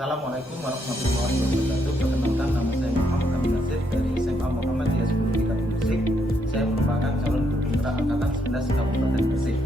Assalamualaikum warahmatullahi wabarakatuh. Perkenalkan, nama saya Muhammad Amin Nasir dari SMA Muhammadiyah 10 Tingkat Gresik. Saya merupakan calon guru putra angkatan 11 Kabupaten Gresik.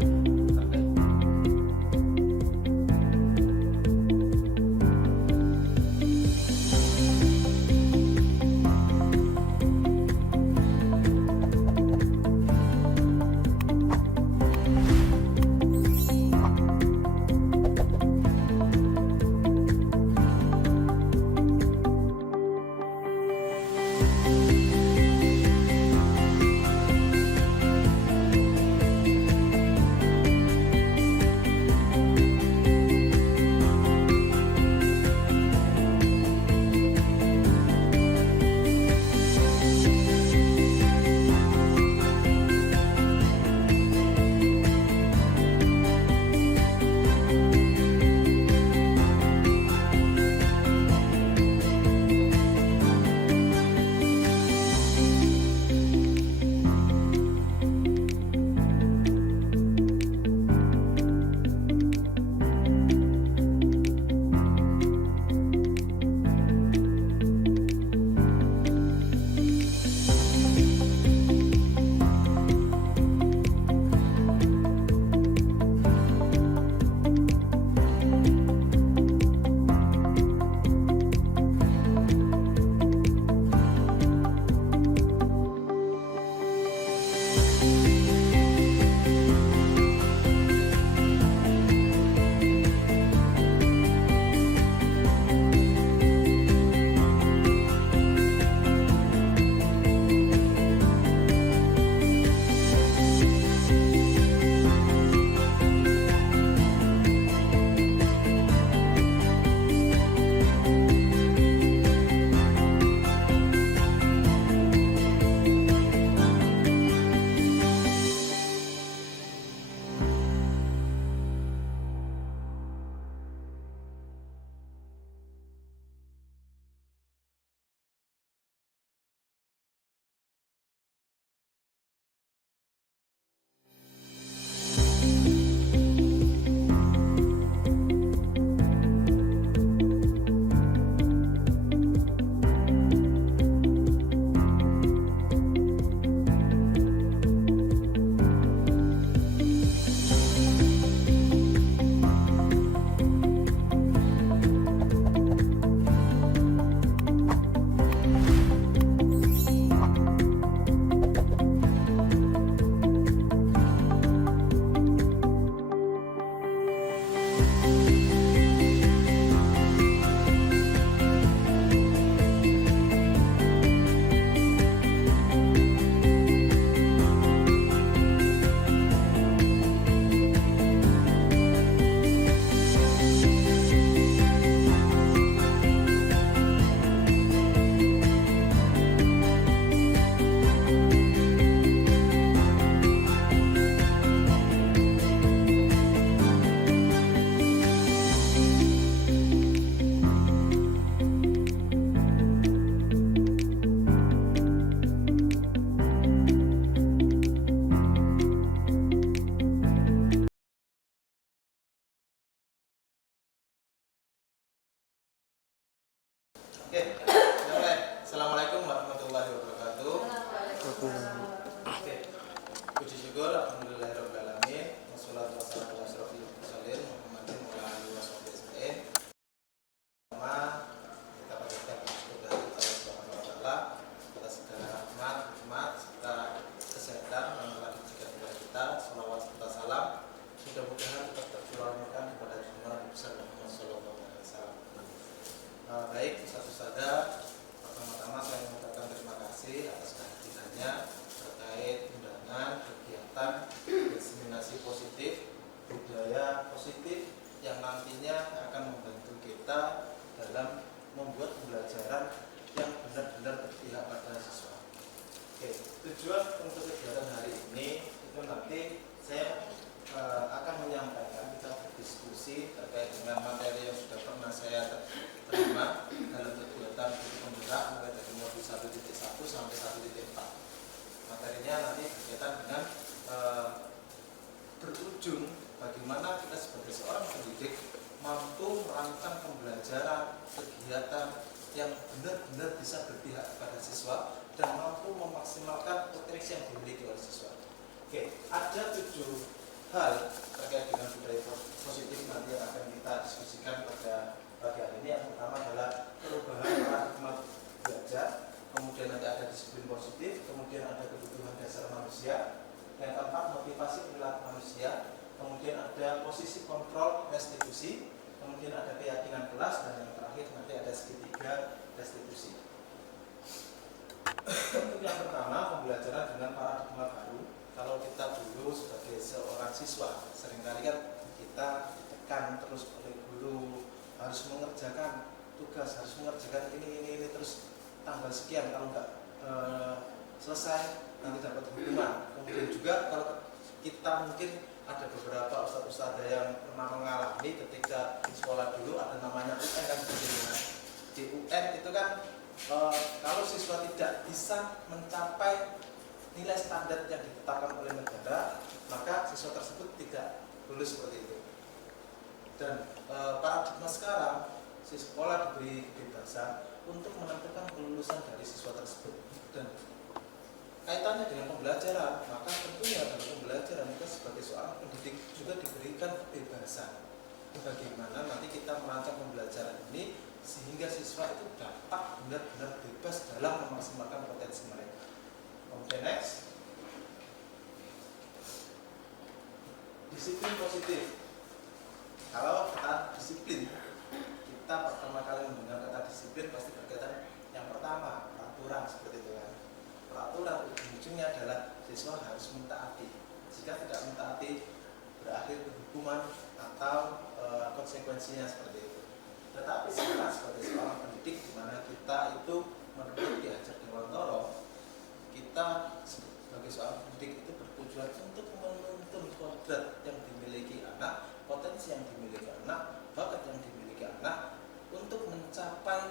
Assalamualaikum warahmatullahi wabarakatuh. Puji syukur, alhamdulillahirobbilalamin. Wassalatu wassalamu ala asyrofil mursalin Muhammadin wa ala alihi washabihi ajmain. Pertama, kita panjatkan syukur dari Allah Subhanahu wa taala atas segala rahmat serta kesehatan yang telah diberikan kepada kita. Shalawat serta salam mudah-mudahan tetap tercurahkan kepada junjungan Nabi besar Muhammad sallallahu alaihi wasallam. Baik, Ustaz-Ustazah, pertama-tama saya mengucapkan terima kasih atas kehadirannya terkait undangan kegiatan diseminasi positif, budaya positif yang nantinya akan membantu kita dalam membuat pembelajaran yang benar-benar berpihak pada siswa. Oke, tujuan untuk kegiatan hari ini itu nanti saya akan menyampaikan, kita berdiskusi terkait dengan materi yang sudah pernah saya terima dalam kegiatan pembuka mulai dari modul 1.1 sampai 1.4. Materinya nanti berkaitan dengan berujung bagaimana kita sebagai seorang pendidik mampu merancang pembelajaran benar-benar bisa berpihak kepada siswa dan mampu memaksimalkan potensi yang dimiliki oleh siswa. Oke, ada 7 hal terkait dengan budaya positif nanti yang akan kita diskusikan pada pagi hari ini. Yang pertama adalah perubahan paradigma belajar, kemudian nanti ada disiplin positif, kemudian ada kebutuhan dasar manusia, yang keempat motivasi perilaku manusia, kemudian ada posisi kontrol restitusi, kemudian ada keyakinan kelas, dan yang terakhir nanti ada segitiga restitusi. Untuk yang pertama, pembelajaran dengan paradigma baru. Kalau kita dulu sebagai seorang siswa, seringkali kan kita ditekan terus oleh guru, harus mengerjakan tugas, harus mengerjakan ini terus tanggal sekian, kalau nggak selesai nanti dapat hukuman. Kemudian juga kalau kita mungkin ada beberapa ustadz yang pernah mengalami ketika sekolah dulu ada namanya UN kan, di UN itu kan kalau siswa tidak bisa mencapai nilai standar yang ditetapkan oleh negara, maka siswa tersebut tidak lulus seperti itu. Dan paradigma sekarang, si sekolah diberi kebebasan untuk menentukan kelulusan dari siswa tersebut. Dan kaitannya dengan pembelajaran, maka tentunya dalam pembelajaran kita sebagai seorang pendidik juga diberikan kebebasan. Bagaimana nanti kita merancang pembelajaran ini sehingga siswa itu dapat benar-benar bebas dalam memaksimalkan potensi mereka. Oke, next. Disiplin positif. Kalau kata disiplin, kita pertama kali mendengar kata disiplin pasti berkaitan yang pertama peraturan, seperti itu kan. Peraturan ujung-ujungnya adalah siswa harus mentaati. Jika tidak mentaati berakhir hukuman atau konsekuensinya seperti itu. Tetapi sekarang sebagai seorang pendidik di mana kita itu menurut diajar Dewan Toro, kita sebagai seorang pendidik itu bertujuan untuk menuntun kodrat yang dimiliki anak, potensi yang dimiliki anak, bakat yang dimiliki anak, untuk mencapai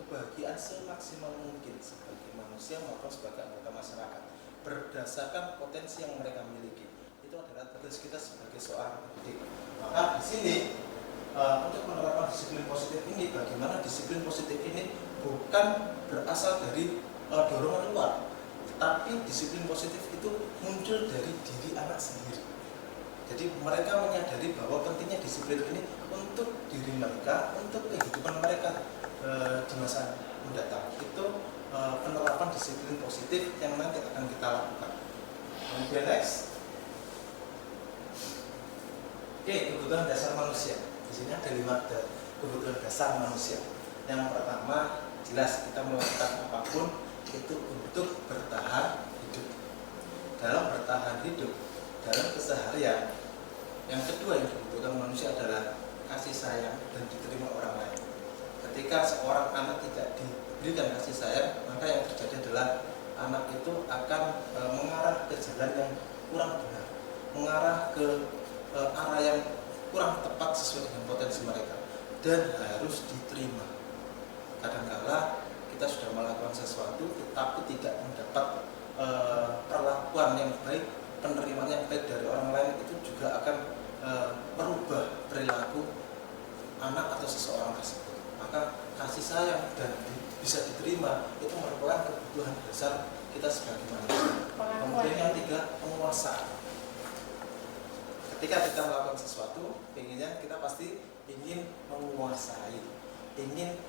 kebahagiaan semaksimal mungkin sebagai manusia maupun sebagai anggota masyarakat berdasarkan potensi yang mereka miliki. Itu adalah tugas kita sebagai seorang pendidik. Maka di sini untuk menerapkan disiplin positif ini, bagaimana disiplin positif ini bukan berasal dari dorongan luar, tapi disiplin positif itu muncul dari diri anak sendiri. Jadi mereka menyadari bahwa pentingnya disiplin ini untuk diri mereka, untuk kehidupan mereka di masa mendatang. Itu penerapan disiplin positif yang nanti akan kita lakukan. Kemudian next. Oke, kebutuhan dasar manusia. Di sini ada 5 kebutuhan dasar manusia. Yang pertama, jelas kita melakukan apapun itu untuk bertahan hidup. Dalam bertahan hidup, dalam keseharian, yang kedua yang dibutuhkan manusia adalah kasih sayang dan diterima orang lain. Ketika seorang anak tidak diberikan kasih sayang, maka yang terjadi adalah anak itu akan mengarah ke jalan yang kurang benar, mengarah ke arah yang kurang tepat sesuai dengan potensi mereka, dan harus diterima. Kadang-kala kita sudah melakukan sesuatu tetapi tidak mendapat perlakuan yang baik, penerimaan yang baik dari orang lain, itu juga akan merubah perilaku anak atau seseorang tersebut. Maka kasih sayang dan bisa diterima itu merupakan kebutuhan dasar kita sebagai manusia. Kemudian yang 3, penguasaan. Ketika kita melakukan sesuatu, inginnya kita pasti ingin menguasai, ingin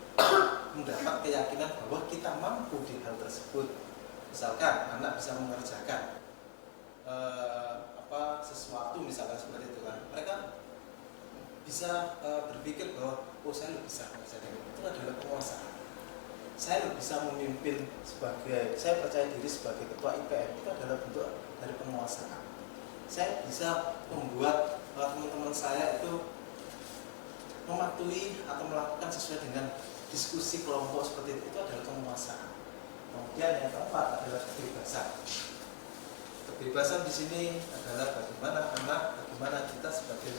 mendapat keyakinan bahwa kita mampu di hal tersebut. Misalkan anak bisa mengerjakan sesuatu, misalkan seperti itu kan, mereka bisa berpikir bahwa saya lebih bisa mengerjakan itu adalah penguasaan. Saya lebih bisa memimpin saya percaya diri sebagai ketua IPM, itu adalah bentuk dari penguasaan. Saya bisa membuat teman-teman saya itu mematuhi atau melakukan sesuai dengan diskusi kelompok seperti itu adalah penguasaan. Kemudian yang keempat adalah kebebasan. Kebebasan di sini adalah bagaimana kita sebagai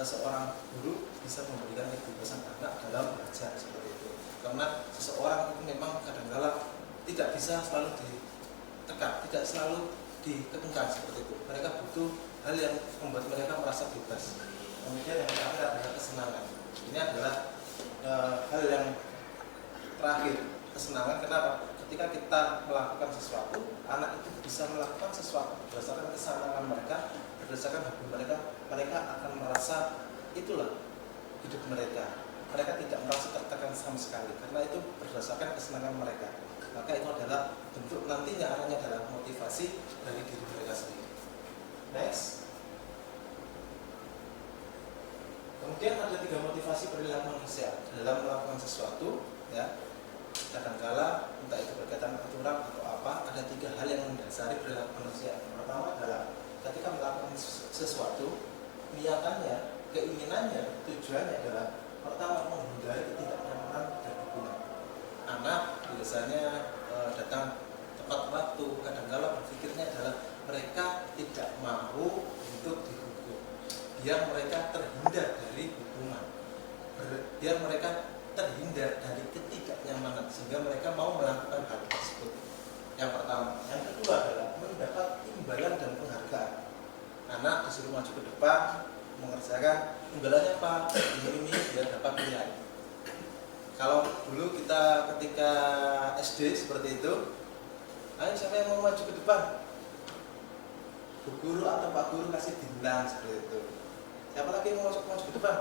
seorang guru bisa memberikan kebebasan anak dalam belajar seperti itu. Karena seseorang itu memang kadang-kala tidak bisa selalu ditekan, tidak selalu dikekangkan seperti itu. Mereka butuh hal yang membuat mereka merasa bebas. Kemudian yang terakhir adalah kesenangan. Ini adalah hal yang terakhir kesenangan. Kenapa? Ketika kita melakukan sesuatu, anak itu bisa melakukan sesuatu berdasarkan kesenangan mereka, berdasarkan hobi mereka. Mereka akan merasa itulah hidup mereka. Mereka tidak merasa tertekan sama sekali karena itu berdasarkan kesenangan mereka. Maka itu adalah bentuk nantinya arahnya adalah motivasi dari diri mereka sendiri. Next. Kemudian ada 3 motivasi perilaku manusia dalam melakukan sesuatu, ya. Kadangkala entah itu berkaitan aturan atau apa, ada 3 hal yang mendasari perilaku manusia. Yang pertama adalah ketika melakukan sesuatu, niatannya, keinginannya, tujuannya adalah pertama menghindari ketidaknyamanan dan hukuman. Anak biasanya datang tepat waktu, kadangkala berpikirnya adalah mereka tidak mau untuk dihukum, biar mereka terhindar dari hukuman, biar mereka terhindar dari ketidaknyamanan, sehingga mereka mau melakukan hal tersebut. Yang pertama. Yang kedua adalah mendapat imbalan dan penghargaan. Anak disuruh maju ke depan mengerjakan, imbalannya apa? Ini biar dapat nilai. Kalau dulu kita ketika SD seperti itu, ayo siapa yang mau maju ke depan? Bu guru atau Pak guru kasih bintang seperti itu. Siapa lagi yang mau maju ke depan?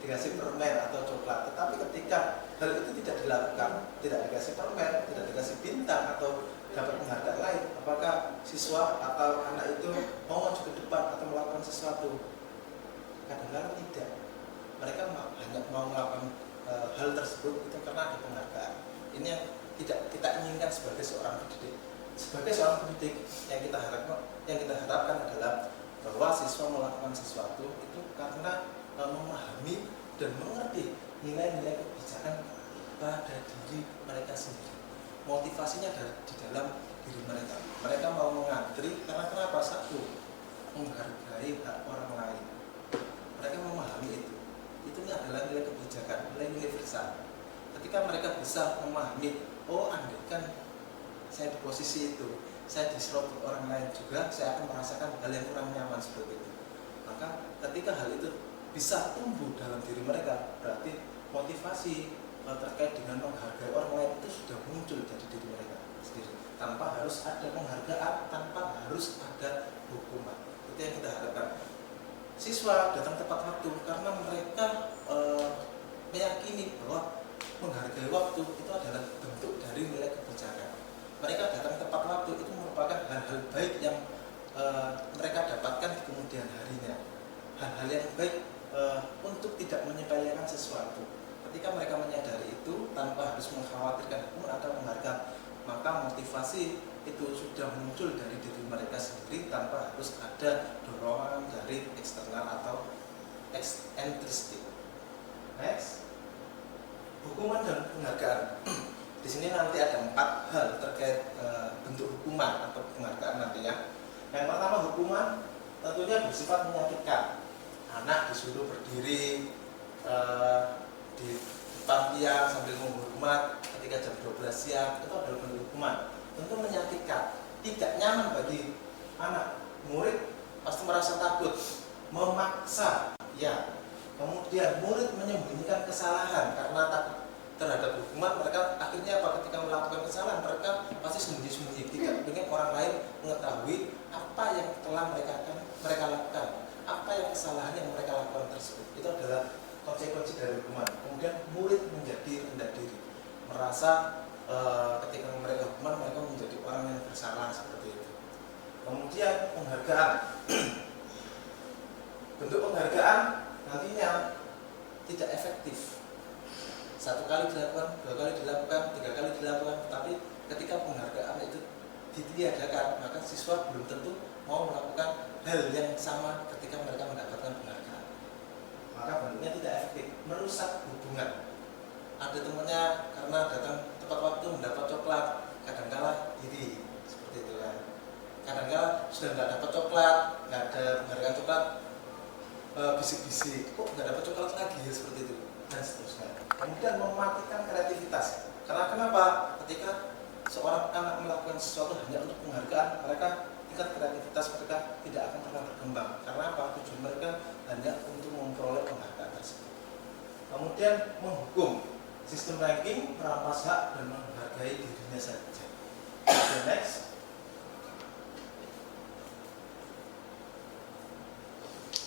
Dikasih permen atau coklat. Tetapi ketika hal itu tidak dilakukan, tidak dikasih permen, tidak dikasih bintang atau dapat penghargaan lain, apakah siswa atau anak itu mau maju ke depan atau melakukan sesuatu? Kadang-kadang tidak. Mereka hanya mau melakukan hal tersebut itu karena ada penghargaan. Ini yang tidak kita inginkan sebagai seorang pendidik. Sebagai seorang pendidik yang kita harapkan adalah bahwa siswa melakukan sesuatu itu karena memahami dan mengerti nilai-nilai kebijakan pada diri mereka sendiri. Motivasinya ada di dalam diri mereka. Mereka mau mengantri karena kenapa? Satu, menghargai hak orang lain. Mereka memahami itu. Itu adalah nilai kebijakan, nilai universal. Ketika mereka bisa memahami, oh andaikan saya di posisi itu, saya diserobot orang lain juga, saya akan merasakan hal yang kurang nyaman seperti itu. Maka ketika hal itu bisa tumbuh dalam diri mereka, berarti motivasi terkait dengan menghargai orang lain itu sudah muncul dari diri mereka sendiri, tanpa harus ada penghargaan, tanpa harus ada hukuman. Itu yang kita harapkan. Siswa datang tepat waktu karena mereka meyakini bahwa menghargai waktu itu adalah bentuk dari nilai kebijakan. Mereka datang tepat waktu itu merupakan hal-hal baik yang mereka dapatkan di kemudian harinya. Hal-hal yang baik untuk tidak menyepelekan sesuatu. Ketika mereka menyadari itu tanpa harus mengkhawatirkan hukuman atau penghargaan, maka motivasi itu sudah muncul dari diri mereka sendiri tanpa harus ada dorongan dari eksternal atau ekstrinsi. Next, hukuman dan penghargaan. Di sini nanti ada 4 hal terkait bentuk hukuman atau penghargaan nantinya. Yang pertama, hukuman tentunya bersifat menyakitkan. Anak disuruh berdiri di depan tiang sambil menghormat ketika jam 12 siang, itu adalah bentuk hukuman. Tentu menyakitkan, tidak nyaman bagi anak. Murid pasti merasa takut, memaksa, ya. Kemudian murid menyembunyikan kesalahan karena takut terhadap hukuman. Mereka akhirnya apa? Ketika melakukan kesalahan, mereka pasti sembunyi-sembunyi, tidak ingin orang lain mengetahui apa yang telah mereka lakukan, apa yang kesalahan yang mereka lakukan tersebut. Itu adalah konsekuensi dari hukuman. Kemudian murid menjadi rendah diri, merasa ketika mereka hukuman, mereka menjadi orang yang bersalah seperti itu. Kemudian penghargaan. Bentuk penghargaan nantinya tidak efektif. 1 kali dilakukan, 2 kali dilakukan, 3 kali dilakukan, tapi ketika penghargaan itu ditiadakan, maka siswa belum tentu mau melakukan hal yang sama ketika mereka mendapatkan penghargaan. Maka bentuknya tidak efektif, merusak hubungan. Ada temannya karena datang tepat waktu mendapat coklat, kadangkala iri seperti itu kan. Kadangkala sudah nggak dapat coklat, nggak ada penghargaan coklat, bisik-bisik, kok nggak dapat coklat lagi ya, seperti itu dan seterusnya. Kemudian mematikan kreativitas. Karena kenapa? Ketika seorang anak melakukan sesuatu hanya untuk penghargaan, mereka tingkat kreativitas mereka tidak akan pernah berkembang. Karena apa? Tujuan mereka hanya untuk memperoleh penghargaan tersebut. Kemudian menghukum. Sistem ranking merampas hak dan menghargai dirinya saja. Okay, next.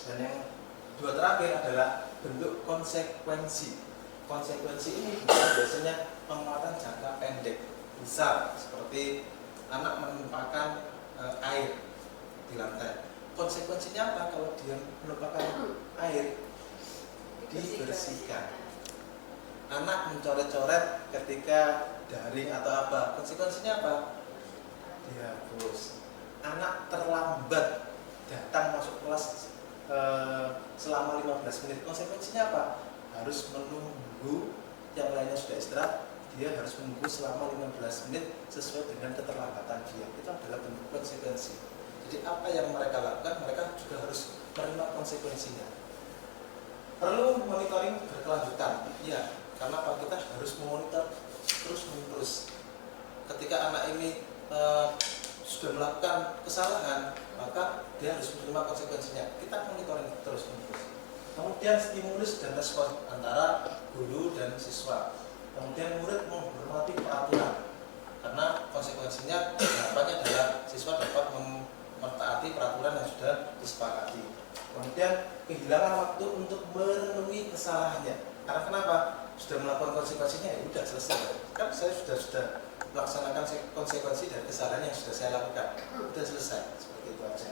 Dan yang dua terakhir adalah bentuk konsekuensi. Konsekuensi ini biasanya penguatan jangka pendek. Misal seperti anak menumpahkan air di lantai. Konsekuensinya apa kalau dia menumpahkan air? Dibersihkan. Anak mencoret-coret ketika daring atau apa? Konsekuensinya apa? Dihapus. Anak terlambat datang masuk kelas selama 15 menit. Konsekuensinya apa? Harus menunggu yang lainnya sudah istirahat, dia harus menunggu selama 15 menit sesuai dengan keterlambatan dia. Itu adalah bentuk konsekuensi. Jadi apa yang mereka lakukan, mereka juga harus menerima konsekuensinya. Perlu monitoring berkelanjutan. Iya, karena kita harus memonitor terus-menerus. Ketika anak ini sudah melakukan kesalahan, maka dia harus menerima konsekuensinya. Kita monitoring terus-menerus. Kemudian stimulus dan respon antara guru dan siswa. Kemudian murid menghormati peraturan, karena konsekuensinya harapannya adalah siswa dapat mentaati peraturan yang sudah disepakati. Kemudian kehilangan waktu untuk merenungi kesalahannya. Karena kenapa? Sudah melakukan konsekuensinya, ya udah selesai. Kan saya sudah melaksanakan konsekuensi dari kesalahan yang sudah saya lakukan, sudah selesai, seperti itu aja.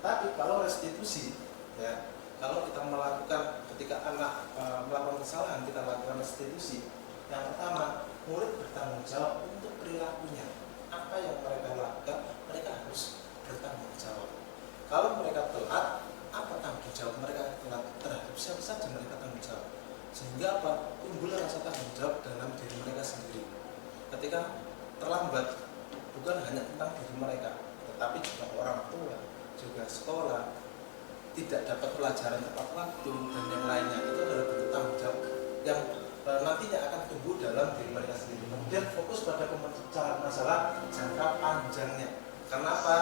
Tetapi kalau restitusi, ya, kalau kita melakukan ketika anak melakukan kesalahan, kita lakukan restitusi. Yang pertama, murid bertanggung jawab untuk perilakunya. Apa yang mereka lakukan, mereka harus bertanggung jawab. Kalau mereka telat, apa tanggung jawab mereka telat terhadap siapa saja mereka tanggung jawab. Sehingga apa? Timbul rasa tanggung jawab dalam diri mereka sendiri. Ketika terlambat, bukan hanya tentang diri mereka, tetapi juga orang tua, juga sekolah, tidak dapat pelajaran tepat waktu dan yang lainnya. Itu adalah bentuk tanggung jawab yang nantinya akan tumbuh dalam diri mereka sendiri. Kemudian fokus pada pemecahan masalah jangka panjangnya. Karena apa?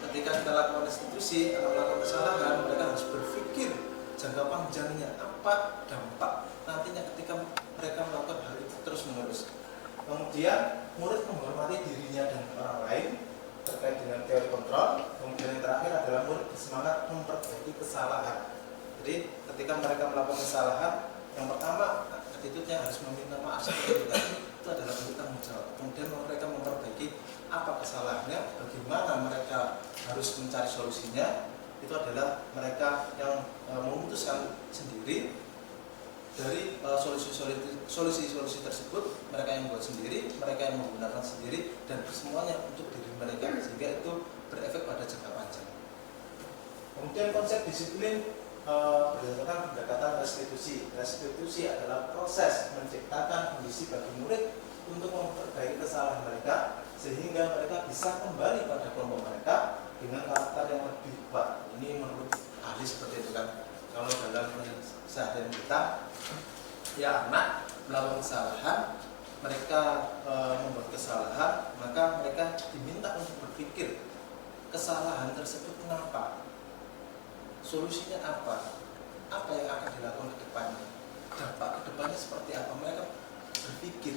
Ketika kita lakukan restitusi atau melakukan kesalahan, mereka harus berpikir jangka panjangnya, apa dampak nantinya ketika mereka melakukan hal itu terus menerus. Kemudian murid menghormati dirinya dan orang lain terkait dengan teori kontrol. Kemudian yang terakhir adalah murid bersemangat memperbaiki kesalahan. Jadi ketika mereka melakukan kesalahan, yang pertama attitude-nya harus meminta maaf seperti itu adalah bentuk tanggung jawab. Kemudian mereka memperbaiki apa kesalahannya, bagaimana mereka harus mencari solusinya. Itu adalah mereka yang memutuskan sendiri dari solusi-solusi tersebut. Mereka yang membuat sendiri, mereka yang menggunakan sendiri, dan semuanya untuk diri mereka, sehingga itu berefek pada jangka panjang. Kemudian konsep disiplin berdasarkan pendekatan restitusi. Restitusi adalah proses menciptakan kondisi bagi murid untuk memperbaiki kesalahan mereka, sehingga mereka bisa kembali pada kelompok mereka dengan karakter yang lebih kuat. Ini menurut ahli seperti itu kan. Kalau dalam keseharian kita, ya anak melakukan kesalahan, mereka membuat kesalahan, maka mereka diminta untuk berpikir kesalahan tersebut kenapa, solusinya apa yang akan dilakukan ke depannya, dampak ke depannya seperti apa. Mereka berpikir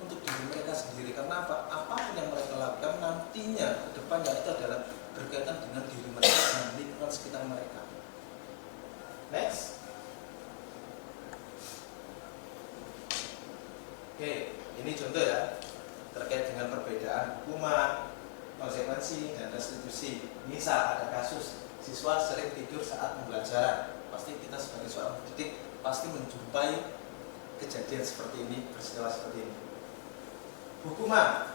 untuk diri mereka sendiri. Karena apapun yang mereka lakukan nantinya ke depannya itu adalah berkaitan dengan diri mereka dan lingkungan sekitar mereka. Next. Oke, ini contoh ya terkait dengan perbedaan hukuman, konsekuensi, dan restitusi. Misal ada kasus siswa sering tidur saat pembelajaran. Pasti kita sebagai seorang pendidik pasti menjumpai kejadian seperti ini, peristiwa seperti ini. Hukuman,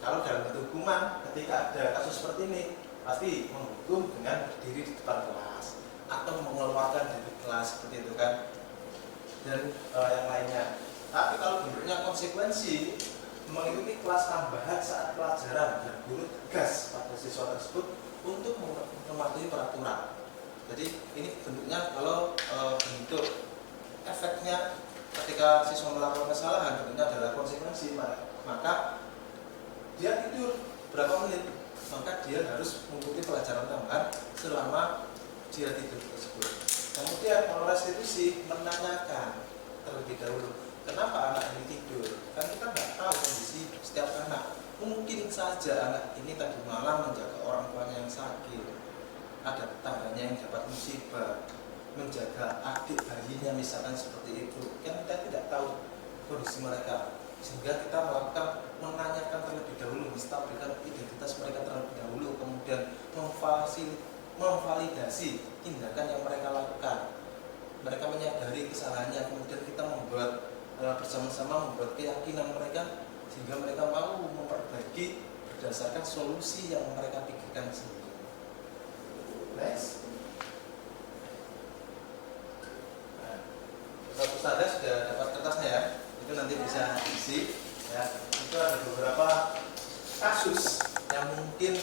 kalau dalam bentuk hukuman ketika ada kasus seperti ini, pasti menghukum dengan berdiri di depan kelas atau mengeluarkan dari kelas seperti itu kan, dan yang lainnya. Tapi kalau bentuknya konsekuensi, mengikuti kelas tambahan saat pelajaran dan guru tegas pada siswa tersebut untuk mematuhi peraturan. Jadi ini bentuknya kalau bentuk efeknya ketika siswa melakukan kesalahan, bentuknya adalah konsekuensi, maka dia tidur berapa menit, maka dia harus mengikuti pelajaran tambahan selama dia tidur tersebut. Kemudian kalau restitusi, menanyakan terlebih dahulu kenapa anak ini saja anak ini tadi malam menjaga orang tuanya yang sakit, ada tetangganya yang dapat musibah, menjaga adik bayinya misalkan seperti itu, kan kita tidak tahu kondisi mereka, sehingga kita melakukan menanyakan terlebih dahulu, menstabilkan identitas mereka terlebih dahulu, kemudian memvalidasi tindakan yang mereka lakukan. Mereka menyadari kesalahannya, kemudian kita membuat bersama-sama membuat keyakinan mereka, sehingga mereka mau memperbaiki berdasarkan solusi yang mereka pikirkan sendiri. Next. Nah, Ustazah sudah dapat kertasnya ya, itu nanti bisa isi ya. Itu ada beberapa kasus yang mungkin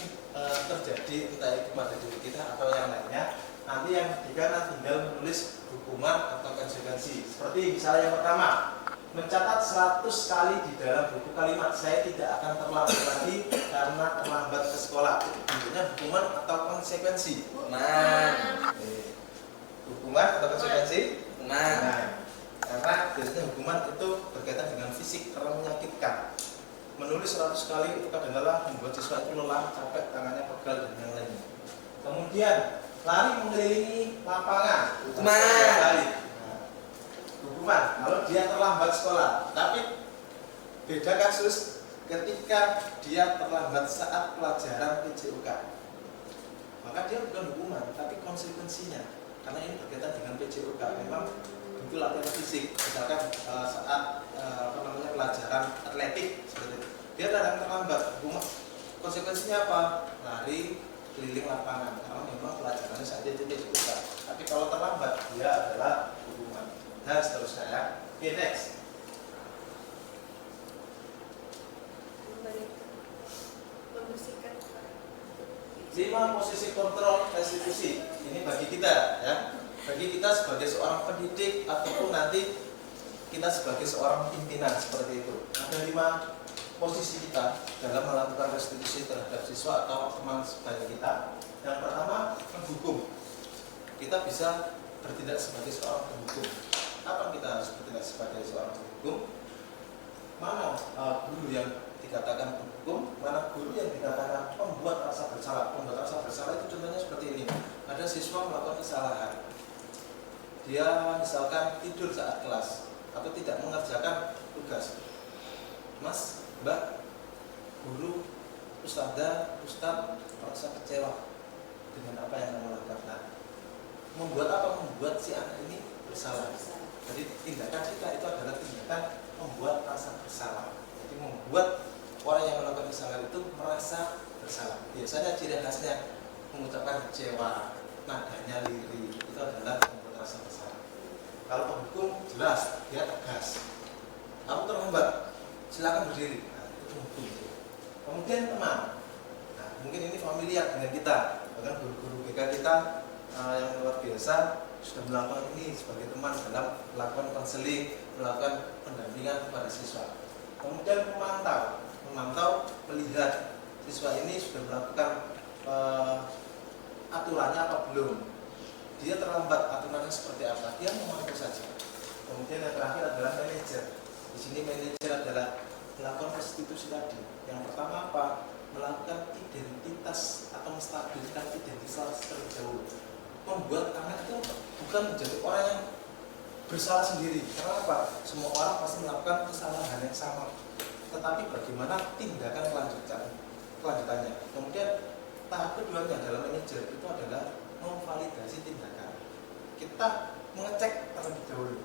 terjadi, entah itu pada diri kita atau yang lainnya. Nanti yang ketiga tinggal menulis hukuman atau konsekuensi. Seperti misalnya yang pertama, mencatat 100 kali di dalam buku kalimat saya tidak akan terlambat lagi karena terlambat ke sekolah. Itu bentuknya hukuman atau konsekuensi? Hukuman atau konsekuensi? Karena biasanya hukuman itu berkaitan dengan fisik karena menyakitkan. Menulis 100 kali itu kadang-kadang membuat siswa itu lelah, capek, tangannya pegal dan yang lainnya. Kemudian lari mengelilingi lapangan 100 kali. Hukuman kalau dia terlambat sekolah. Tapi beda kasus ketika dia terlambat saat pelajaran PJOK, maka dia bukan hukuman tapi konsekuensinya, karena ini berkaitan dengan PJOK. Memang itu latihan fisik, misalkan saat pelajaran atletik seperti itu, dia kadang terlambat. Hukuman konsekuensinya apa? Lari keliling lapangan, karena memang pelajarannya saat itu PJOK. Tapi kalau terlambat dia adalah hukuman. Dan seterusnya ya. Oke, next. Membersihkan 5 posisi kontrol restitusi. Ini bagi kita ya. Bagi kita sebagai seorang pendidik ataupun nanti kita sebagai seorang pimpinan seperti itu. Ada 5 posisi kita dalam melakukan restitusi terhadap siswa atau teman sebaya kita. Yang pertama, menghukum. Kita bisa bertindak sebagai seorang penghukum. Kapan kita harus bertindak sebagai seorang penghukum? Mana guru yang dikatakan penghukum, mana guru yang dikatakan pembuat rasa bersalah. Pembuat rasa bersalah itu contohnya seperti ini. Ada siswa melakukan kesalahan, dia misalkan tidur saat kelas atau tidak mengerjakan tugas. Mas, Mbak, guru, ustadzah, ustadz merasa kecewa dengan apa yang kamu lakukan. Membuat apa? Membuat si anak ini bersalah. Jadi tindakan kita itu adalah tindakan membuat rasa bersalah. Jadi membuat orang yang melakukan kesalahan itu merasa bersalah. Biasanya ciri khasnya mengucapkan kecewa, nadanya lirih, itu adalah membuat rasa bersalah. Kalau penghukum jelas, dia tegas. Kamu terlambat, silakan berdiri. Nah, itu penghukum. Kemudian teman. Nah, mungkin ini familiar dengan kita. Bahkan guru-guru BK kita yang luar biasa sudah melakukan ini sebagai teman dalam melakukan konseling, melakukan pendampingan kepada siswa. Kemudian memantau melihat siswa ini sudah melakukan aturannya apa belum, dia terlambat aturannya seperti apa, dia memantau saja. Kemudian yang terakhir adalah manajer. Di sini manajer adalah melakukan restitusi tadi. Yang pertama apa? Melakukan identitas atau menstabilkan identitas terlebih dahulu. Membuat anak itu bukan menjadi orang yang bersalah sendiri. Karena apa? Semua orang pasti melakukan kesalahan yang sama. Tetapi bagaimana tindakan kelanjutannya. Kemudian tahap keduanya dalam manajer itu adalah memvalidasi tindakan. Kita mengecek terlebih dahulu.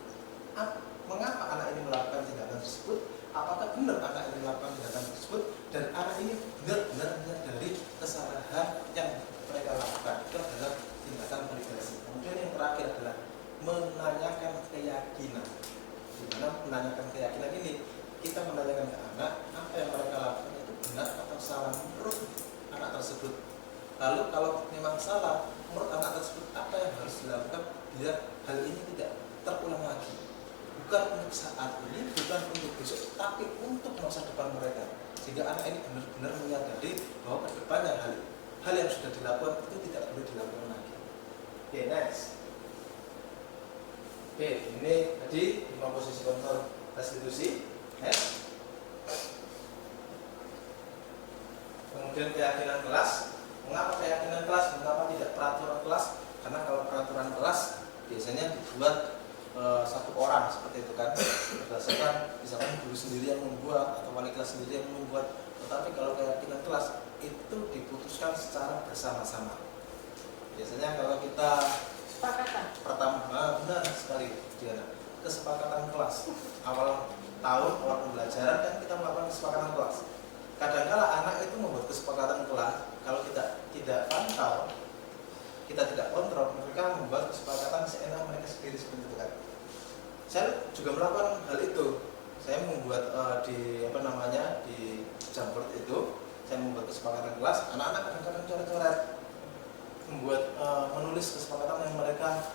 Mengapa anak ini melakukan tindakan tersebut? Apakah benar anak ini melakukan tindakan tersebut? Dan anak ini benar-benar menyadari kesalahan yang mereka lakukan. Itu adalah tindakan validasi. Kemudian yang terakhir adalah menanyakan keyakinan. Di mana menanyakan keyakinan ini, kita menanyakan ke anak apa yang mereka lakukan itu benar atau salah menurut anak tersebut. Lalu kalau memang salah menurut anak tersebut, apa yang harus dilakukan biar hal ini tidak terulang lagi. Bukan untuk saat ini, bukan untuk besok, tapi untuk masa depan mereka. Sehingga anak ini benar-benar menyadari bahwa ke depannya hal yang sudah dilakukan itu tidak boleh dilakukan lagi. Oke, next. Oke, ini tadi 5 posisi kontrol restitusi. Next. Kemudian keyakinan kelas. Mengapa keyakinan kelas? Mengapa tidak peraturan kelas? Karena kalau peraturan kelas biasanya dibuat satu orang seperti itu kan, berdasarkan misalkan guru sendiri yang membuat atau wali kelas sendiri yang membuat. Tetapi kalau keyakinan kelas itu diputuskan secara bersama-sama. Biasanya kalau kita Sepakatan. pertama, benar sekali Diana, kesepakatan kelas awal tahun awal pembelajaran kan kita melakukan kesepakatan kelas. Kadang-kala anak itu membuat kesepakatan kelas, kalau kita tidak pantau, kita tidak kontrol, mereka membuat kesepakatan seenak mereka sendiri seperti itu kan. Saya juga melakukan hal itu. Saya membuat di Jamboard itu, saya membuat kesepakatan kelas. Anak-anak kadang-kadang coret-coret, membuat menulis kesepakatan yang mereka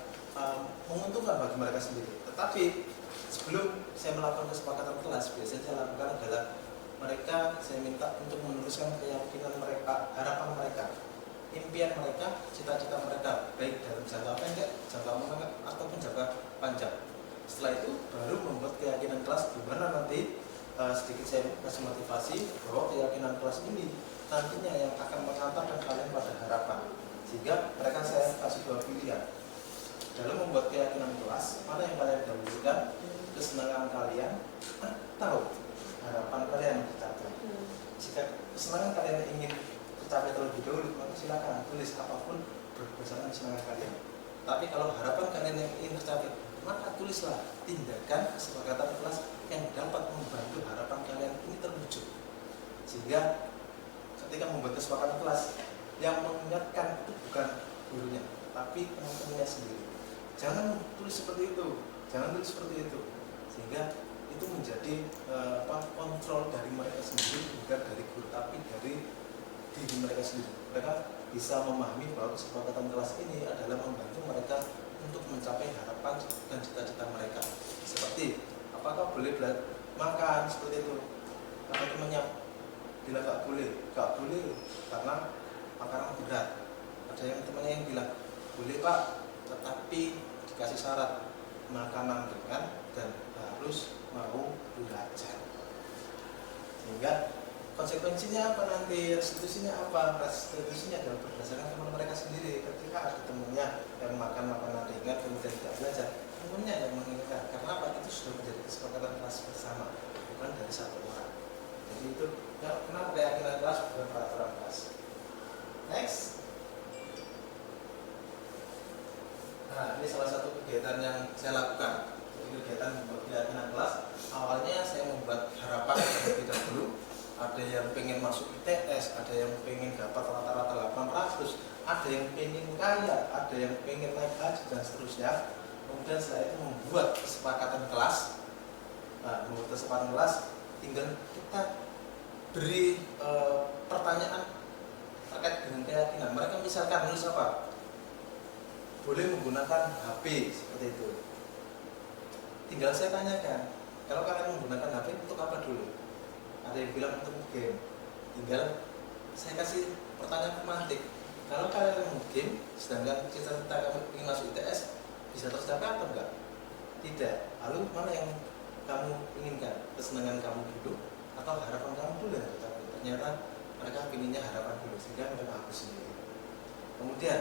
menguntungkan bagi mereka sendiri. Tetapi sebelum saya melakukan kesepakatan kelas, biasanya saya lakukan adalah saya minta untuk menuliskan keyakinan mereka, harapan mereka, impian mereka, cita-cita mereka, baik dalam jangka pendek, jangka menengah, ataupun jangka panjang. Setelah itu baru membuat keyakinan kelas, di mana nanti sedikit saya kasih motivasi bahwa keyakinan kelas ini nantinya yang akan mengantarkan kalian pada harapan. Sehingga mereka saya kasih dua pilihan dalam membuat keyakinan kelas, mana yang kalian dahulukan, kesenangan kalian atau harapan kalian yang dicapai. Jika kesenangan kalian ingin tercapai terlebih dahulu, maka silakan tulis apapun berdasarkan kesenangan kalian. Tapi kalau harapan kalian yang ingin tercapai, maka tulislah tindakan kesepakatan kelas yang dapat membantu harapan kalian ini terwujud. Sehingga ketika membuat kesepakatan kelas, yang mengingatkan itu bukan gurunya, tapi teman-temannya sendiri. Jangan tulis seperti itu, jangan tulis seperti itu, sehingga itu menjadi kontrol dari mereka sendiri, bukan dari guru, tapi dari diri mereka sendiri. Mereka bisa memahami bahwa kesepakatan kelas ini adalah membantu mereka untuk mencapai harapan dan cita-cita mereka. Seperti apakah boleh makan seperti itu? Kata temannya bilang gak boleh karena makanan berat. Ada yang temannya yang bilang boleh Pak, tetapi dikasih syarat makanan ringan dan harus mau belajar. Sehingga konsekuensinya apa nanti, restitusinya apa? Restitusinya adalah berdasarkan teman mereka sendiri. Ketika ada temannya yang makan makanan ringan kemudian tidak belajar, temannya yang mengingatkan. Karena apa? Itu sudah menjadi kesepakatan kelas bersama, bukan dari satu orang. Jadi itu kenapa keyakinan kelas bukan peraturan kelas. Next. Nah, ini salah satu kegiatan yang saya lakukan. Jadi kegiatan membuat keyakinan kelas. Awalnya saya membuat harapan terlebih dahulu. Ada yang pengen masuk ITS, ada yang pengen dapat rata-rata 800, ada yang pengen kaya, ada yang pengen naik haji dan seterusnya. Kemudian setelah itu membuat kesepakatan kelas. Nah, membuat kesepakatan kelas, tinggal kita beri pertanyaan terkait dengan keyakinan. Mereka misalkan nulis apa? Boleh menggunakan HP seperti itu. Tinggal saya tanyakan, kalau kalian menggunakan HP untuk apa dulu? Ada yang bilang untuk game. Tinggal saya kasih pertanyaan pemantik. Kalau kalian game, sedangkan cita-cita kamu ingin masuk ITS, bisa tercapai atau enggak? Tidak. Lalu mana yang kamu inginkan? Kesenangan kamu dulu atau harapan kamu dulu yang tercapai? Ternyata mereka inginnya harapan dulu, sehingga mereka hapus sendiri. Kemudian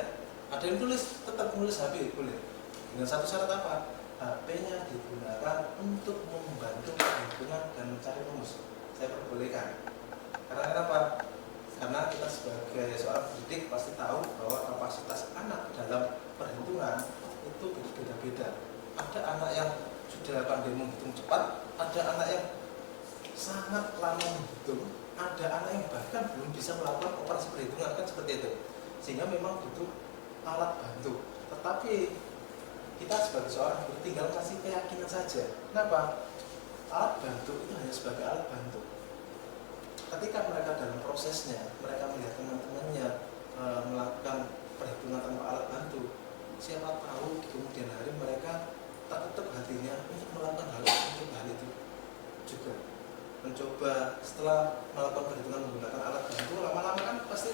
ada yang tulis, tetap menulis HP boleh. Dengan satu syarat apa? HP-nya digunakan untuk membantu perhitungan dan mencari rumus. Saya perbolehkan. Karena kenapa? Karena kita sebagai seorang pendidik pasti tahu bahwa kapasitas anak dalam perhitungan itu beda-beda. Ada anak yang sudah pandai menghitung cepat, ada anak yang sangat lama menghitung, ada anak yang bahkan belum bisa melakukan operasi perhitungan, kan seperti itu. Sehingga memang butuh alat bantu. Tetapi kita sebagai seorang guru tinggal kasih keyakinan saja. Kenapa? Alat bantu itu hanya sebagai alat bantu. Ketika mereka dalam prosesnya, mereka melihat teman-temannya melakukan perhitungan tanpa alat bantu, siapa tahu di kemudian hari mereka terketuk hatinya untuk melakukan hal itu juga. Mencoba setelah melakukan perhitungan menggunakan alat bantu, lama-lama kan pasti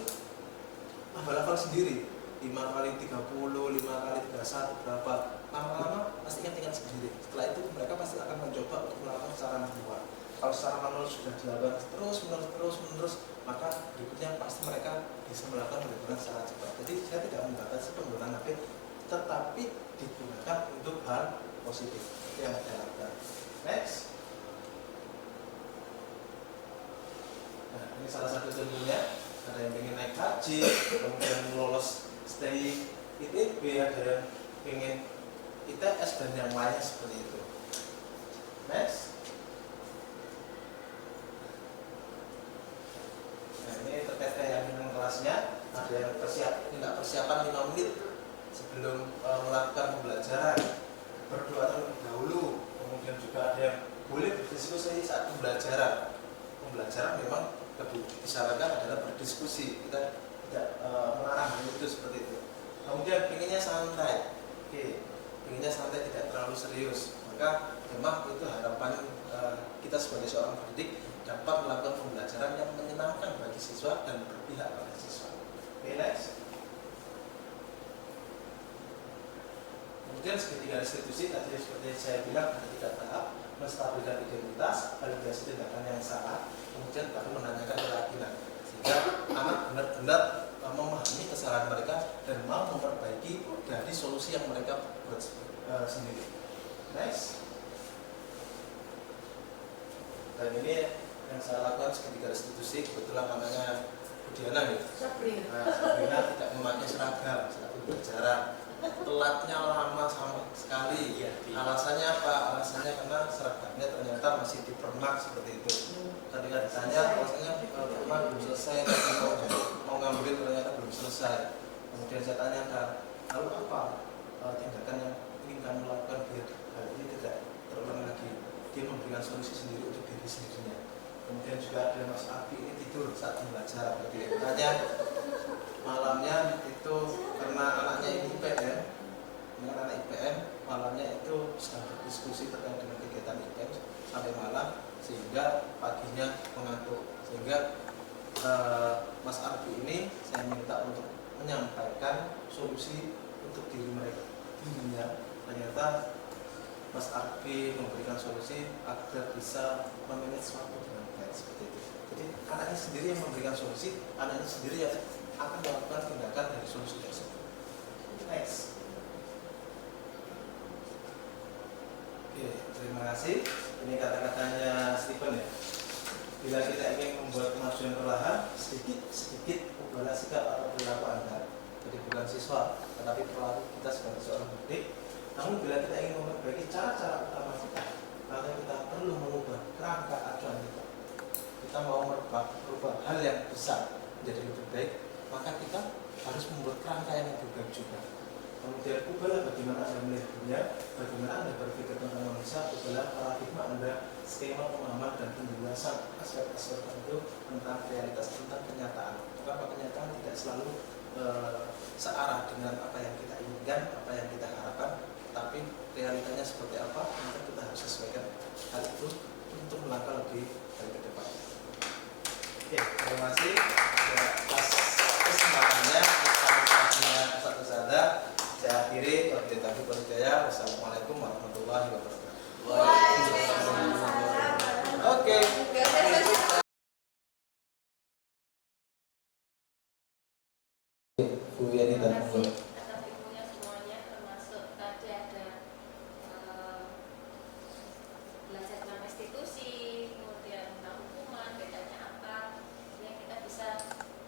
hafal-hafal sendiri. 5 kali 30, 5 kali 31 berapa, lama-lama pasti ingat sendiri. Setelah itu mereka pasti akan mencoba untuk melakukan secara manual. Kalau secara manual sudah dilakukan terus menerus, maka berikutnya pasti mereka bisa melakukan pembelajaran secara cepat. Jadi saya tidak membatasi penggunaan HP, tetapi digunakan untuk hal positif. Itu yang saya lakukan. Next. Nah, ini salah satu contohnya. Ada yang ingin naik haji, kemudian lolos stay ITB, ada yang ingin ITS dan yang lainnya seperti itu. Next. Nah, ini terkait keyakinan kelasnya. Ada yang persiapan 5 menit sebelum melakukan pembelajaran, berdoa terlebih dahulu. Kemudian juga ada yang boleh berdiskusi saat pembelajaran. Pembelajaran memang lebih disarankan adalah berdiskusi, kita tidak melarang itu seperti itu. Kemudian pinginnya santai, pinginnya santai, tidak terlalu serius, maka memang itu harapan kita sebagai seorang pendidik dapat melakukan pembelajaran yang menyenangkan bagi siswa dan berpihak pada siswa. Next. Kemudian segitiga restitusi tadi seperti saya bilang ada 3 tahap: menstabilkan identitas, validasi tindakan yang salah, kemudian baru menanyakan keyakinan, sehingga anak benar-benar memahami kesalahan mereka dan mau memperbaiki dari solusi yang mereka buat sendiri. Next. Dan ini yang saya lakukan segitiga restitusi, kebetulan namanya Budiana ya. Sabrina tidak memakai seragam saat berbicara. Telatnya lama sama sekali. Alasannya apa? Alasannya karena seragamnya ternyata masih dipermak seperti itu. Ketika ditanya, alasannya permak belum selesai, mau ngambil ternyata belum selesai. Kemudian saya tanyakan, lalu apa tindakan yang ingin kamu lakukan biar hal ini tidak terulang lagi? Dia memberikan solusi sendiri untuk diri sendirinya. Kemudian juga ada Mas Abi ini tidur saat belajar. Berarti tanya malamnya itu karena anaknya ini IPM, dengan anak IPM malamnya itu sedang berdiskusi terkait dengan kegiatan IPM sampai malam sehingga paginya mengantuk. Sehingga Mas Arbi ini saya minta untuk menyampaikan solusi untuk dirinya. Ternyata Mas Arbi memberikan solusi agar bisa memanage waktu dengan baik seperti itu. Jadi anaknya sendiri yang memberikan solusi, anaknya sendiri yang akan melakukan tindakan dari solusi tersebut. Next. Oke, terima kasih. Ini kata-katanya Stephen ya. Bila kita ingin membuat kemajuan perlahan, sedikit ubahlah sikap atau perilaku Anda. Jadi bukan siswa, tetapi perilaku kita sebagai seorang pendidik. Namun bila kita ingin memperbaiki cara-cara utama kita, maka kita perlu mengubah kerangka acuan kita. Kita mau merubah hal yang besar menjadi lebih baik, maka kita harus membuat kerangka yang lebih baik juga. Kemudian ubahlah bagaimana Anda melihat dunia, bagaimana Anda berpikir tentang manusia, ubahlah paradigma Anda, skema pemahaman dan penjelasan aspek-aspek tertentu tentang realitas, tentang kenyataan. Karena kenyataan tidak selalu searah dengan apa yang kita inginkan, apa yang kita harapkan, tapi realitanya seperti apa, maka kita harus sesuaikan hal itu untuk melangkah lebih baik ke depan. Oke, terima kasih atas kesempatannya, Ustaz Ustazah. Saya akhiri, wassalamualaikum warahmatullahi wabarakatuh. Oke. Bu Yani dan Bu. Atas ilmunya semuanya, termasuk tadi ada belajar tentang restitusi, kemudian tentang hukuman, bedanya apa, ya kita bisa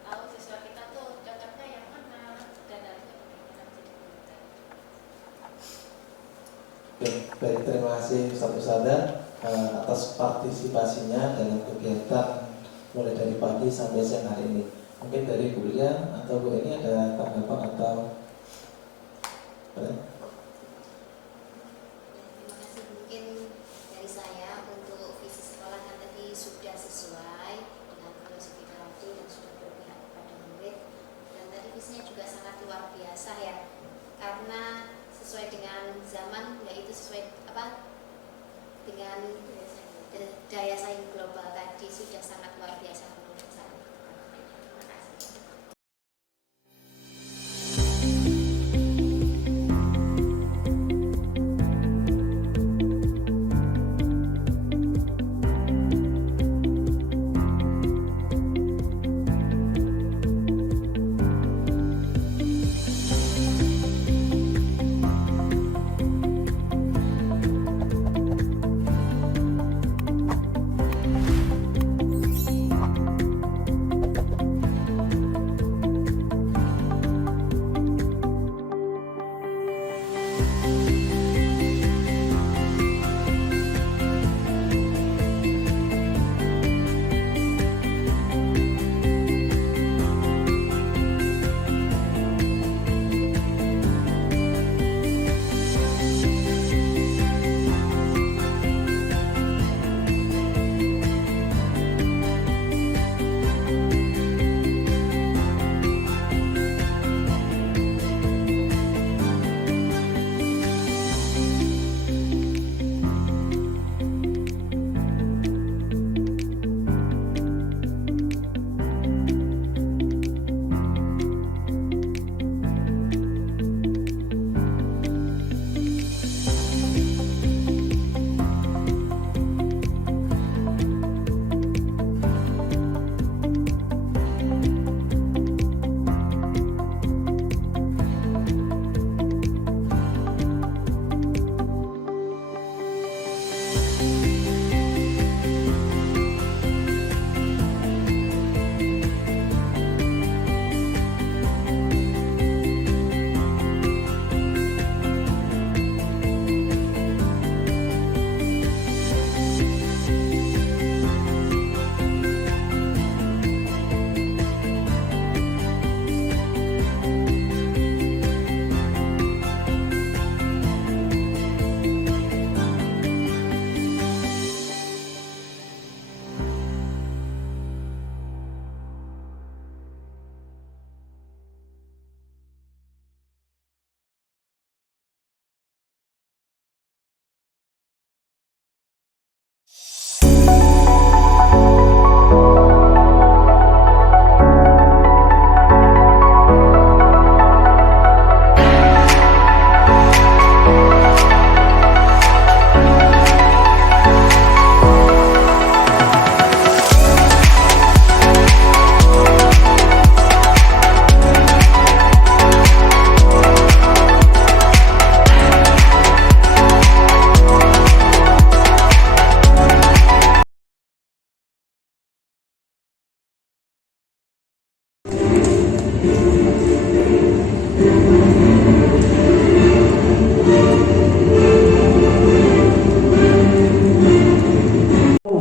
tahu siswa kita tuh cocoknya yang mana dan harusnya bagaimana menjadi pendidik. Baik, terima kasih Ustaz Ustazah atas partisipasinya dalam kegiatan mulai dari pagi sampai siang hari ini. Mungkin dari Bu Lia atau Bu ini ada tanggapan atau Terima kasih. Mungkin dari saya untuk visi sekolah kan tadi sudah sesuai dengan filosofi waktu dan sudah berpihak kepada murid, dan tadi visinya juga sangat luar biasa ya, karena sesuai dengan zaman, yaitu sesuai dengan daya saing global tadi sudah sangat luar biasa menurut saya. Terima kasih.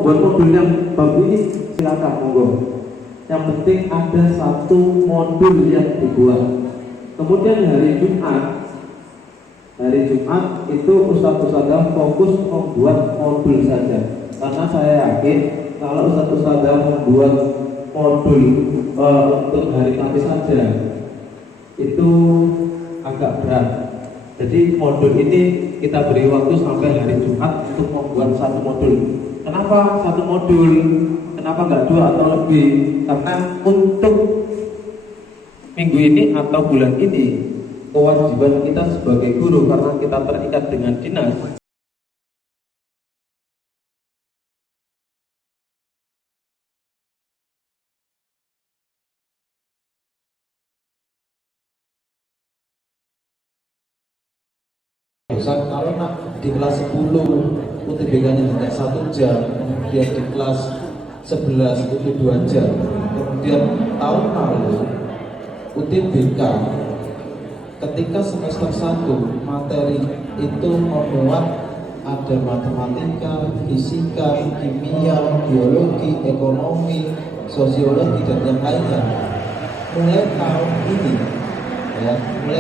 membuat modul yang bagus ini silakan monggo. Yang penting ada satu modul yang dibuat. Kemudian hari Jumat itu Ustadz fokus membuat modul saja. Karena saya yakin kalau Ustadz membuat modul untuk hari Kamis saja itu agak berat. Jadi modul ini kita beri waktu sampai hari Jumat untuk membuat satu modul. Kenapa satu modul? Kenapa nggak 2 atau lebih? Karena untuk minggu ini atau bulan ini kewajiban kita sebagai guru, karena kita terikat dengan dinas. Kalau nak di kelas 10 UTBK-nya hanya 1 jam, kemudian di kelas 11 itu 2 jam, kemudian tahun lalu UTBK ketika semester 1 materi itu memuat ada matematika, fisika, kimia, biologi, ekonomi, sosiologi dan yang lainnya. Mulai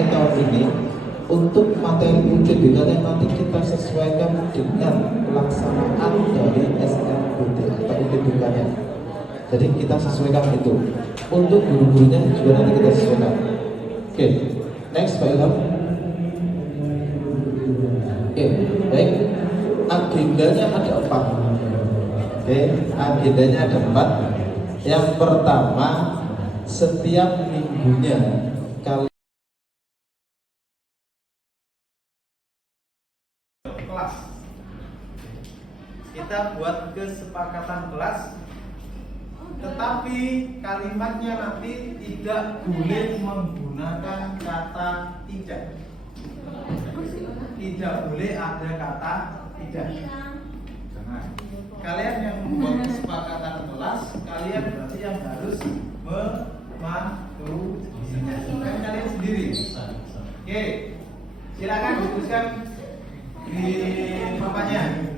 tahun ini untuk materi UTBK nanti kita sesuaikan dengan pelaksanaan dari SNBT atau UTBK-nya. Jadi kita sesuaikan itu. Untuk guru-gurunya juga nanti kita sesuaikan. Oke, next Pak Ilham. Oke, baik. Agendanya ada 4. Oke, agendanya ada 4. Yang pertama, setiap minggunya kelas kita buat kesepakatan kelas, tetapi kalimatnya nanti tidak boleh menggunakan kata tidak. Tidak boleh ada kata tidak. Kalian yang membuat kesepakatan kelas, kalian berarti yang harus mematukan kalian sendiri. Oke, silakan diskusikan di papannya.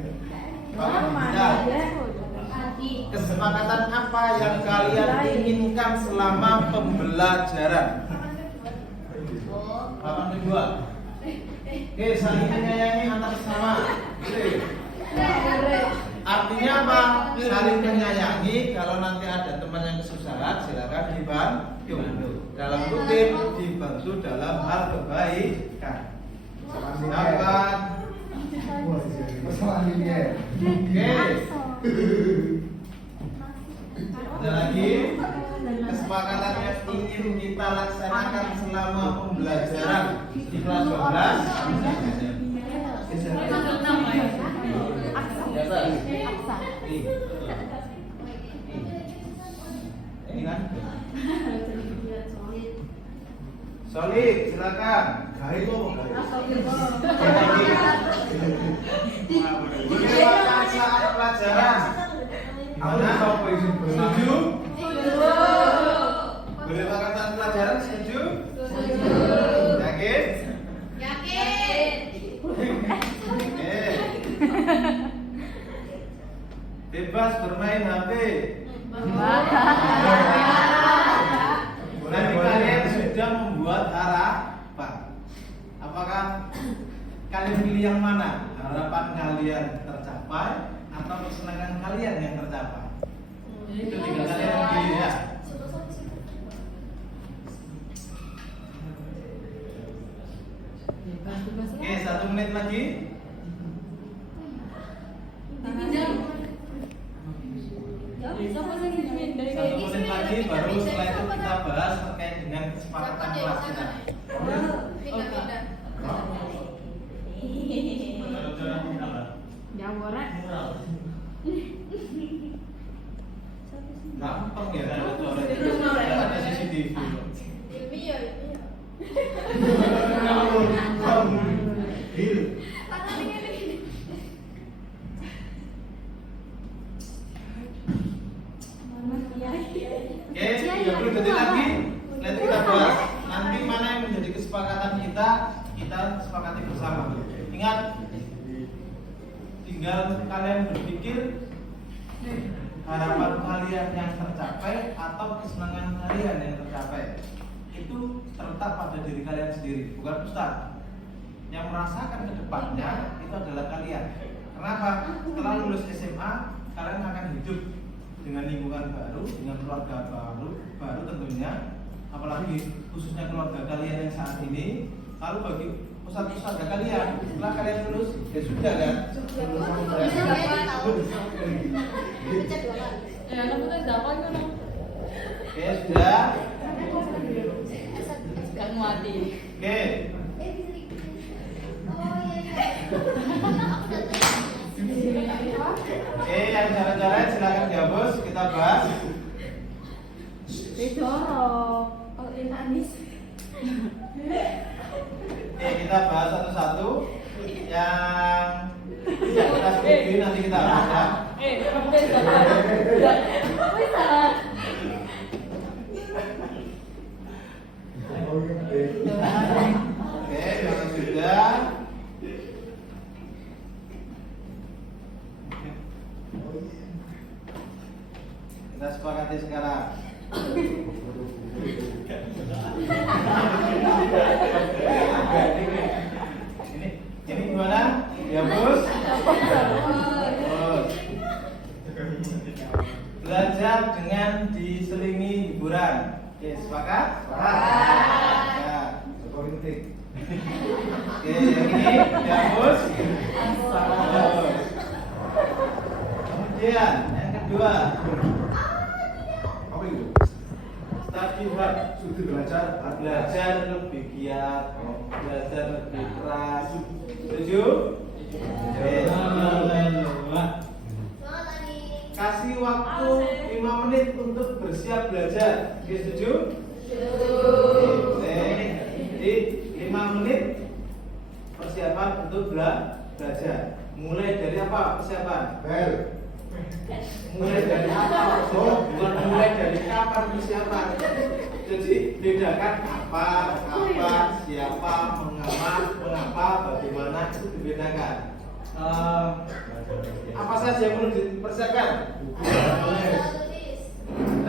Kesepakatan apa yang kalian inginkan selama pembelajaran? Papan kedua. Oke, saling menyayangi antar sesama. Artinya apa? Saling menyayangi. Kalau nanti ada teman yang kesusahan, silakan dibantu. Dalam kutip, dibantu dalam hal kebaikan. Silakan. Oke. Ada lagi kesepakatan yang ingin kita laksanakan selama pembelajaran di kelas 12. Ini kan? Solid, silakan. Gaib Berlewatan saat pelajaran. Setuju? Berlewatan saat pelajaran setuju? Yakin? Yakin. Oke. Bebas bermain HP. Nanti kalian sudah membuat harapan. Apakah kalian pilih yang mana? Harapan kalian tercapai atau kesenangan kalian yang tercapai? Itu tinggal kalian pilih ya. Oke, 1 menit lagi. 1 menit lagi, baru setelah itu kita bahas terkait dengan kesepakatan kelas kita. Gampang ya, ada CCTV. Oke, 30 detik lagi. Nanti kita bahas. Nanti mana yang menjadi kesepakatan kita sepakati bersama. Ingat, tinggal kalian berpikir harapan kalian yang tercapai atau kesenangan kalian yang tercapai itu terletak pada diri kalian sendiri, bukan Ustaz. Yang merasakan ke depannya itu adalah kalian. Kenapa? Setelah lulus SMA, kalian akan hidup dengan lingkungan baru, dengan keluarga baru tentunya, apalagi khususnya keluarga kalian yang saat ini. Lalu bagi ustadz-ustadz kalian, setelah kalian lulus, ya sudah kan? Ya, namanya dapat kan? Oke, sudah. Gak mati. Oke. Oke, yang cara-cara silakan dihapus, kita bahas. Kalau ini Anis. Oke, kita bahas satu-satu. Yang tidak kita setuju nanti kita bahas ya. Oke, kalau sudah. Kita sepakati sekarang. Ini gimana? Dihapus? Terus. Belajar dengan diselingi hiburan. Oke, sepakat? Sepakat. Ya, Oke, yang ini dihapus. Terus. Kemudian yang kedua. Apa itu? Study hard. Studi belajar. Belajar lebih giat, belajar lebih keras. Setuju? Oke. Kasih waktu 5 menit untuk bersiap belajar. Oke, setuju? Oke. Jadi 5 menit persiapan untuk belajar. Mulai dari apa persiapan? Bel. Mulai dari apa? Bukan mulai dari kapan persiapan. Jadi bedakan apa, siapa, mengapa, bagaimana itu dibedakan. Apa saja yang perlu dipersiapkan?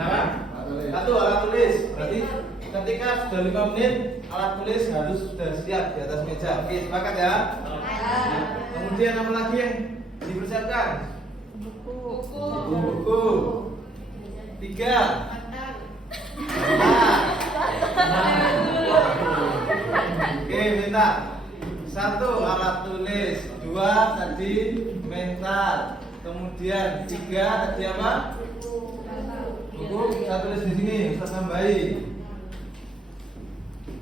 Apa? Satu, alat tulis. Berarti ketika sudah 5 menit, alat tulis harus sudah siap di atas meja. Oke, sepakat ya? Kemudian apa lagi yang dipersiapkan? Buku. 3. Oke, minta. 1 alat tulis, 2 tadi mental, kemudian 3 tadi apa? Buku. Kita tulis di sini, kita tambahin.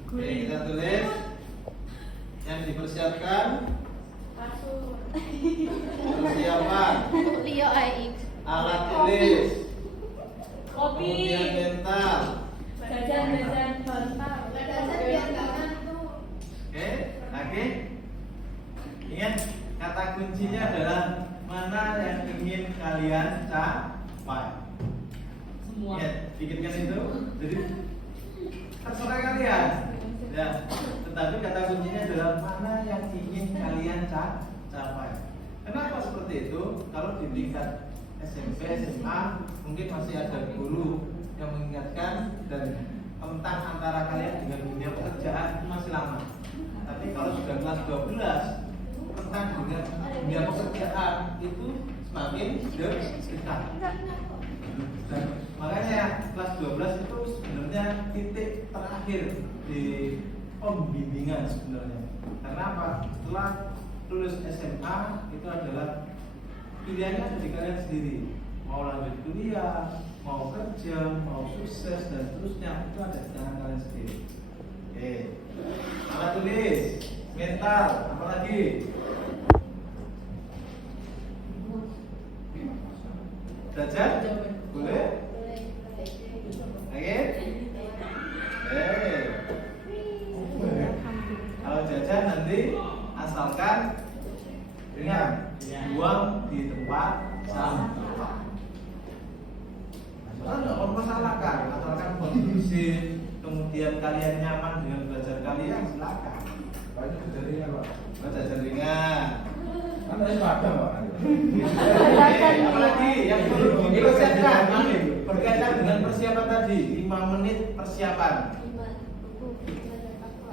Oke, kita tulis yang dipersiapkan. Persiapan alat tulis, kemudian mental. Oke, lagi. Ingat, kata kuncinya adalah mana yang ingin kalian capai. Ingat, pikirkan itu. Jadi terserah kalian. Ya, tetapi kata kuncinya adalah mana yang ingin kalian capai. Kenapa seperti itu? Kalau di tingkat SMP, SMA mungkin masih ada guru yang mengingatkan dan tentang antara kalian dengan dunia pekerjaan itu masih lama. Tapi kalau sudah kelas 12 tentang dunia pekerjaan itu semakin dekat. Dan makanya kelas 12 itu sebenarnya titik terakhir di pembimbingan sebenarnya. Karena apa? Setelah lulus SMA itu adalah pilihannya ada di kalian sendiri. Mau lanjut kuliah, mau kerja, mau sukses dan seterusnya itu ada di tangan kalian sendiri. Oke. Alat tulis, mental, apalagi? Belajar? Boleh? Oke? Kalau jajan nanti asalkan ingat buang di tempat sampah. Tidak mempermasalahkan, asalkan kondisi kemudian kalian nyaman dengan belajar kalian, silakan. Banyak kejadian Pak. Belajar ringan. Kan ada Pak. Apalagi yang perlu diingat tadi 5 menit persiapan.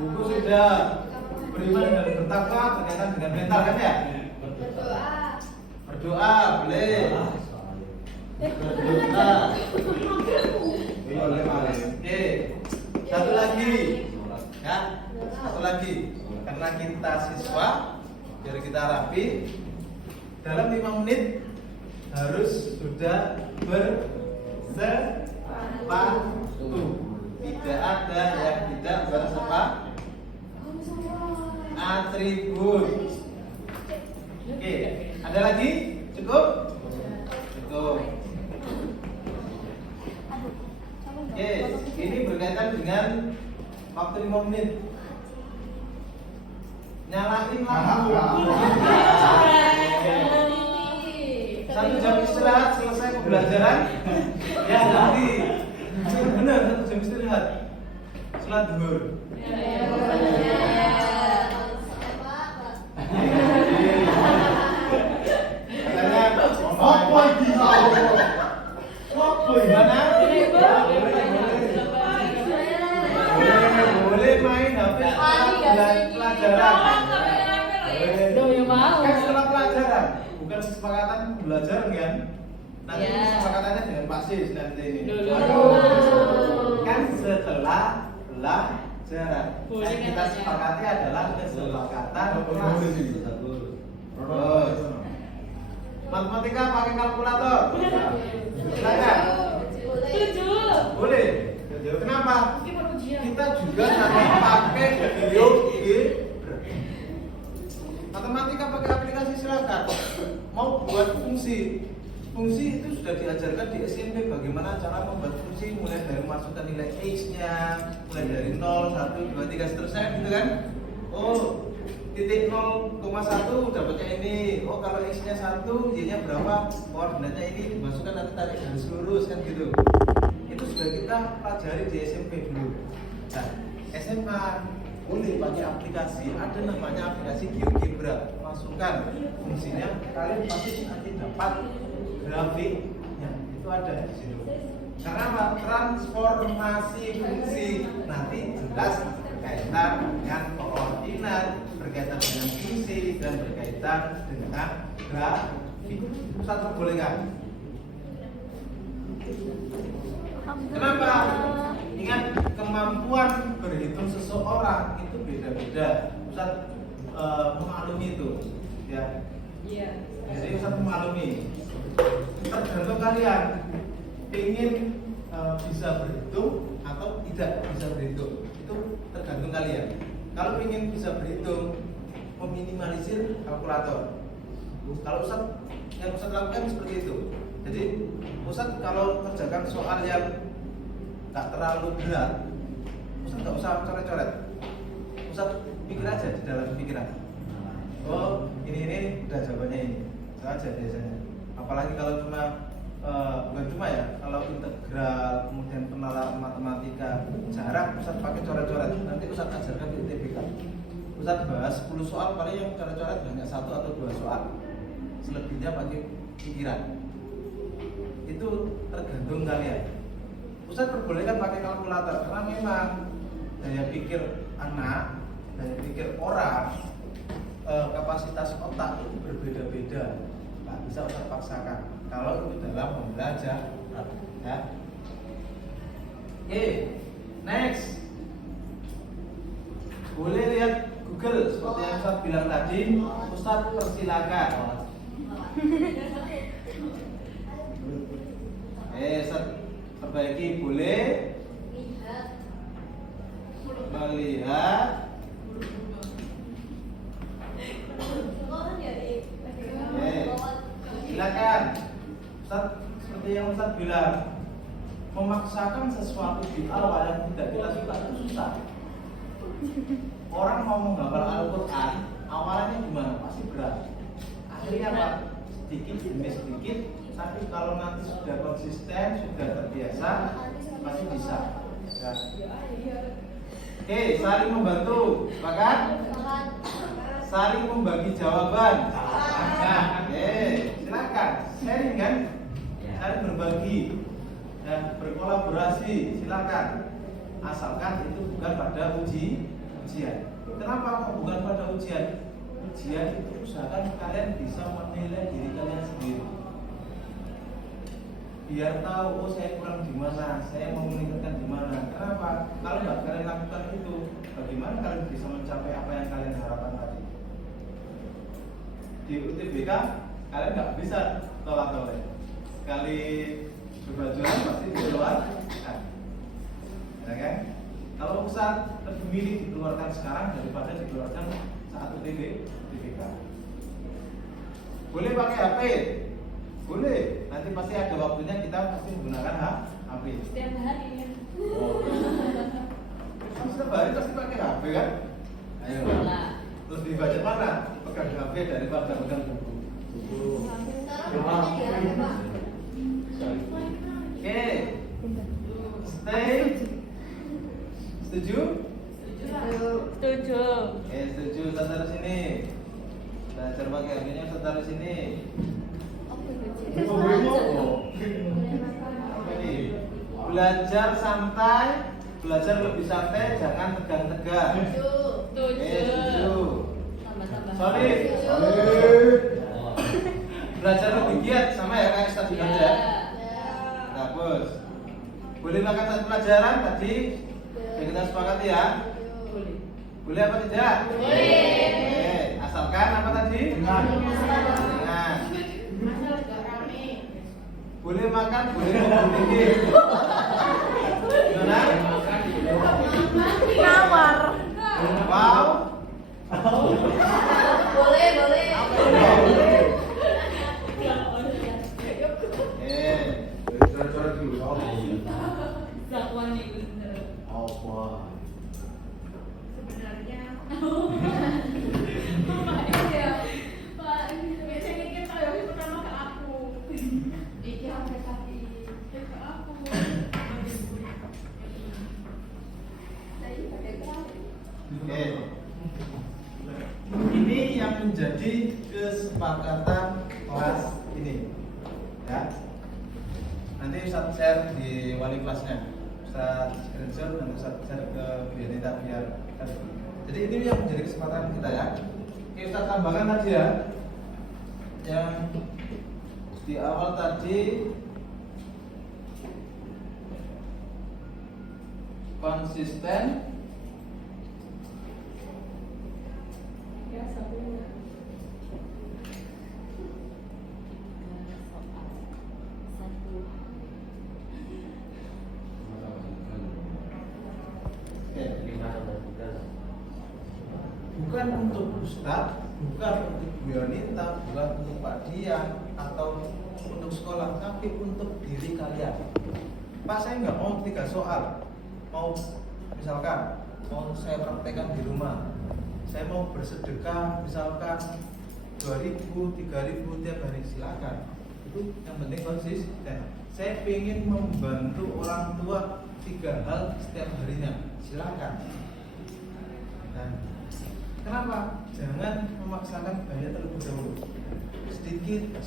Buku sudah, beriman dan bertakwa berkaitan dengan mental kan ya? Berdoa boleh. Berdoa. Oke, satu lagi, ya, satu lagi. Karena kita siswa, biar kita rapi, dalam 5 menit harus sudah bersepatu. Tidak ada yang tidak bersepatu. Atribut. Oke, ada lagi? Cukup? Cukup. Oke, ini berkaitan dengan waktu 5 menit. Nyalain lampu. 1 jam istirahat selesai pembelajaran. Ya nanti. Benar 1 jam istirahat. Sholat zuhur. Gimana? Boleh main HP pelajaran. Kan setelah pelajaran, bukan kesepakatan belajar kan? Nanti kesepakatannya dengan Pak Sis nanti ini. Kan setelah pelajaran. Yang kita sepakati adalah kesepakatan kelas. Terus matematika pakai kalkulator. Silakan. Boleh. Kenapa? Kita juga nanti pakai GeoGebra. Matematika pakai aplikasi silakan. Mau buat fungsi itu sudah diajarkan di SMP bagaimana cara membuat fungsi mulai dari masukkan nilai x-nya, mulai dari 0, 1, 2, 3 seterusnya gitu kan. Oh, titik 0,1 dapatnya ini. Oh, kalau x-nya 1, y-nya berapa? Koordinatnya ini dimasukkan nanti tarik garis lurus kan gitu. Itu sudah kita pelajari di SMP dulu. Nah, SMA boleh pakai aplikasi. Ada namanya aplikasi GeoGebra. Masukkan fungsinya, kalian pasti nanti dapat grafiknya. Itu ada di situ. Karena apa? Transformasi fungsi nanti jelas berkaitan dengan koordinat, berkaitan dengan fungsi dan berkaitan dengan grafik. Ustaz perbolehkan. Kenapa? Ingat, kemampuan berhitung seseorang itu beda-beda. Ustaz memaklumi itu, ya. Iya. Jadi Ustaz memaklumi. Tergantung kalian ingin bisa berhitung atau tidak bisa berhitung. Itu tergantung kalian. Kalau ingin bisa berhitung, meminimalisir kalkulator. Kalau Ustaz, yang Ustaz lakukan seperti itu. Jadi Ustaz kalau kerjakan soal yang tak terlalu berat, Ustaz nggak usah coret-coret. Ustaz pikir aja di dalam pikiran. Oh, ini udah jawabannya ini. Saja biasanya. Apalagi kalau cuma bukan cuma ya, kalau integral kemudian penalaran matematika jarang Ustaz pakai coret-coret. Nanti Ustaz ajarkan di UTBK. Ustaz bahas 10 soal, paling yang coret-coret hanya 1 atau 2 soal. Selebihnya pakai pikiran. Itu tergantung kalian. Ustaz perbolehkan pakai kalkulator karena memang daya pikir anak, daya pikir orang, kapasitas otak itu berbeda-beda. Nggak bisa Ustaz paksakan kalau itu dalam membelajar, ya. Oke, next. Boleh lihat Google seperti yang Ustaz bilang tadi. Ustaz persilakan. Ustaz perbaiki, boleh melihat silakan. Ustaz seperti yang Ustaz bilang, memaksakan sesuatu di awal yang tidak kita suka itu susah. Orang mau menghafal Al-Quran awalnya gimana? Pasti berat. Akhirnya apa? Sedikit demi sedikit. Tapi kalau nanti sudah konsisten, sudah terbiasa, pasti bisa. Ya. Oke, saling membantu, sepakat? Saling membagi jawaban. Nah, silakan sharing kan, saling berbagi. dan berkolaborasi silakan, asalkan itu bukan pada ujian. Kenapa kok bukan pada ujian? Ujian itu usahakan kalian bisa menilai diri kalian sendiri, biar tahu oh saya kurang di mana, saya mau meningkatkan di mana. Kenapa? Kalau nggak kalian lakukan itu, bagaimana kalian bisa mencapai apa yang kalian harapkan tadi? Di UTBK kalian nggak bisa tolak-tolak. Sekali berjualan pasti dikeluarkan, ya kan? Kalau usaha lebih milih dikeluarkan sekarang daripada dikeluarkan saat UTBK. Boleh pakai HP? Boleh. Nanti pasti ada waktunya kita pasti menggunakan HP. Setiap hari ya. Setiap hari pasti pakai HP kan? Ayo. Lebih banyak mana pegang HP daripada pegang buku? Oke. Stay. Setuju? Setuju. Oke, setuju. Taruh sini. Belajar pakai HP-nya taruh sini. Apa ini? Belajar santai, belajar lebih santai, jangan tegang-tegang. Setuju. Sorry. Belajar lebih giat sama ya kayak tadi belajar. Bagus. Boleh makan satu pelajaran tadi? Yang kita sepakati ya. Boleh apa tidak? Boleh. Asalkan apa tadi? Dengan. Boleh makan, boleh ngomong dikit. Gimana? Nawar. Wow. Boleh. Cara dulu. Zakwan itu bener. Apa? Sebenarnya. Iya. Pak, biasanya kan kalau yang pertama ke aku. Iya, tapi ke aku. Tadi pakai berapa? Oke. Ini yang menjadi kesepakatan kelas ini. Ya. Nanti Ustaz share di wali kelasnya. Ustaz screenshot dan Ustaz share ke Bianita biar. Jadi ini yang menjadi kesepakatan kita ya. Oke, Ustaz tambahkan tadi ya. Yang di awal tadi konsisten, Ya, satu. bukan untuk Ustaz, bukan untuk Bu Yonita, bukan untuk Pak Dian atau untuk sekolah, tapi untuk diri kalian. Pak, saya nggak mau 3 soal, mau misalkan mau saya praktekkan di rumah, saya mau bersedekah misalkan 2.000, 3.000 tiap hari, silakan. Itu yang penting konsisten. Saya ingin membantu orang tua 3 hal setiap harinya, silakan. Dan kenapa? Jangan memaksakan banyak terlebih dahulu. Sedikit.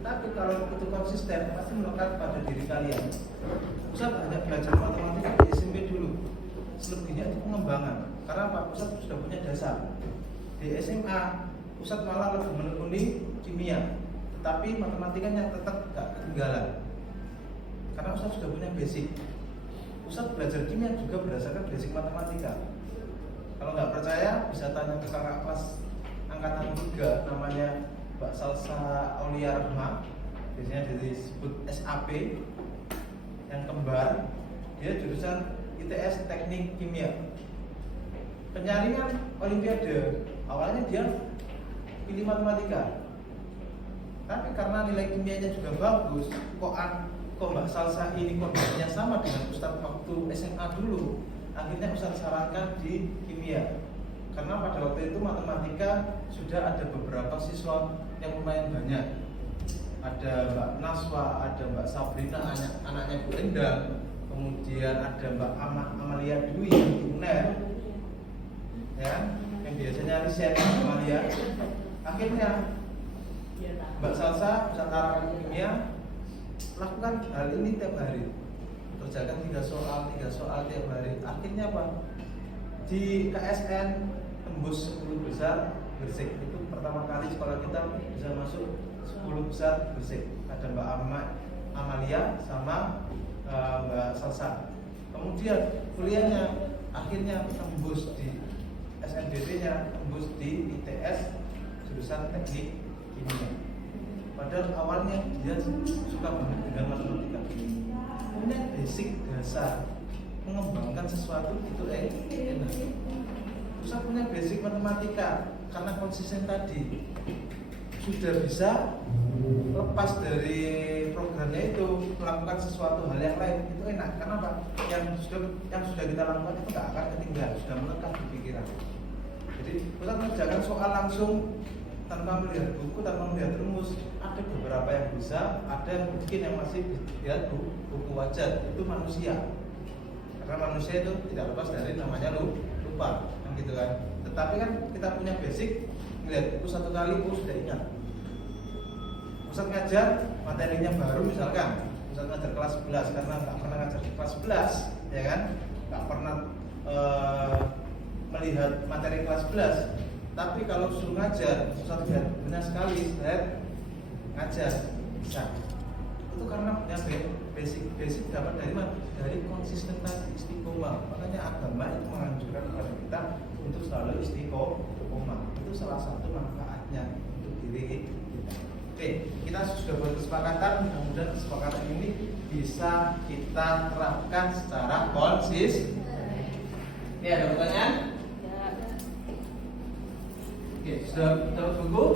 Tapi kalau itu konsisten, pasti melekat pada diri kalian. Ustaz hanya belajar matematika di SMP dulu. Selebihnya itu pengembangan. Karena Pak Ustaz sudah punya dasar. Di SMA, Ustaz malah lebih menekuni kimia. Tapi matematikanya tetap gak ketinggalan. Karena Ustaz sudah punya basic. Ustaz belajar kimia juga berdasarkan basic matematika. Kalau nggak percaya bisa tanya ke kakak kelas angkatan 3 namanya Mbak Salsa Aulia Rahma, biasanya disebut SAP, yang kembar. Dia jurusan ITS Teknik Kimia. Penyaringan Olimpiade, awalnya dia pilih matematika, tapi karena nilai kimianya juga bagus, kok Mbak Salsa ini kondisinya sama dengan Ustadz waktu SMA dulu. Akhirnya Ustadz sarankan di kimia, karena pada waktu itu matematika sudah ada beberapa siswa yang lumayan banyak. Ada Mbak Naswa, ada Mbak Sabrina, anaknya Bu Endang, kemudian ada Mbak Amalia Dwi di UNER, ya, yang biasanya riset Amalia. Akhirnya Mbak Salsa Nusantara Kimia lakukan hal ini tiap hari, kerjakan 3 soal tiap hari. Akhirnya apa? Di KSN tembus 10 besar bersih. Itu pertama kali sekolah kita bisa masuk 10 besar bersih. Ada Mbak Amalia sama Mbak Salsa. Kemudian kuliahnya akhirnya tembus di SNBP-nya, tembus di ITS jurusan teknik kimia. Padahal awalnya dia suka banget dengan matematika. Punya basic dasar mengembangkan sesuatu itu enak. Terus punya basic matematika karena konsisten tadi sudah bisa lepas dari programnya itu melakukan sesuatu hal yang lain itu enak. Kenapa? Yang sudah kita lakukan itu nggak akan ketinggalan, sudah melekat di pikiran. Jadi kita mengerjakan soal langsung tanpa melihat buku, tanpa melihat rumus. Ada beberapa yang bisa, ada yang mungkin yang masih lihat buku wajar. Itu manusia. Karena manusia itu tidak lepas dari namanya lupa, kan gitu kan. Tetapi kan kita punya basic, melihat buku 1 kali, sudah ingat. Ustaz ngajar materinya baru misalkan, Ustaz ngajar kelas 11 karena nggak pernah ngajar kelas 11, ya kan? Nggak pernah melihat materi kelas 11. Tapi kalau suruh ngajar, Ustaz lihat benar sekali, saya ngajar bisa. Itu karena punya basic dapat dari mana? Dari konsisten tadi, istiqomah. Makanya agama itu menganjurkan kepada kita untuk selalu istiqomah. Itu salah satu manfaatnya untuk diri kita. Oke, kita sudah buat kesepakatan. Mudah-mudahan kesepakatan ini bisa kita terapkan secara konsisten. Ini ada pertanyaan? Oke, sudah terus buku?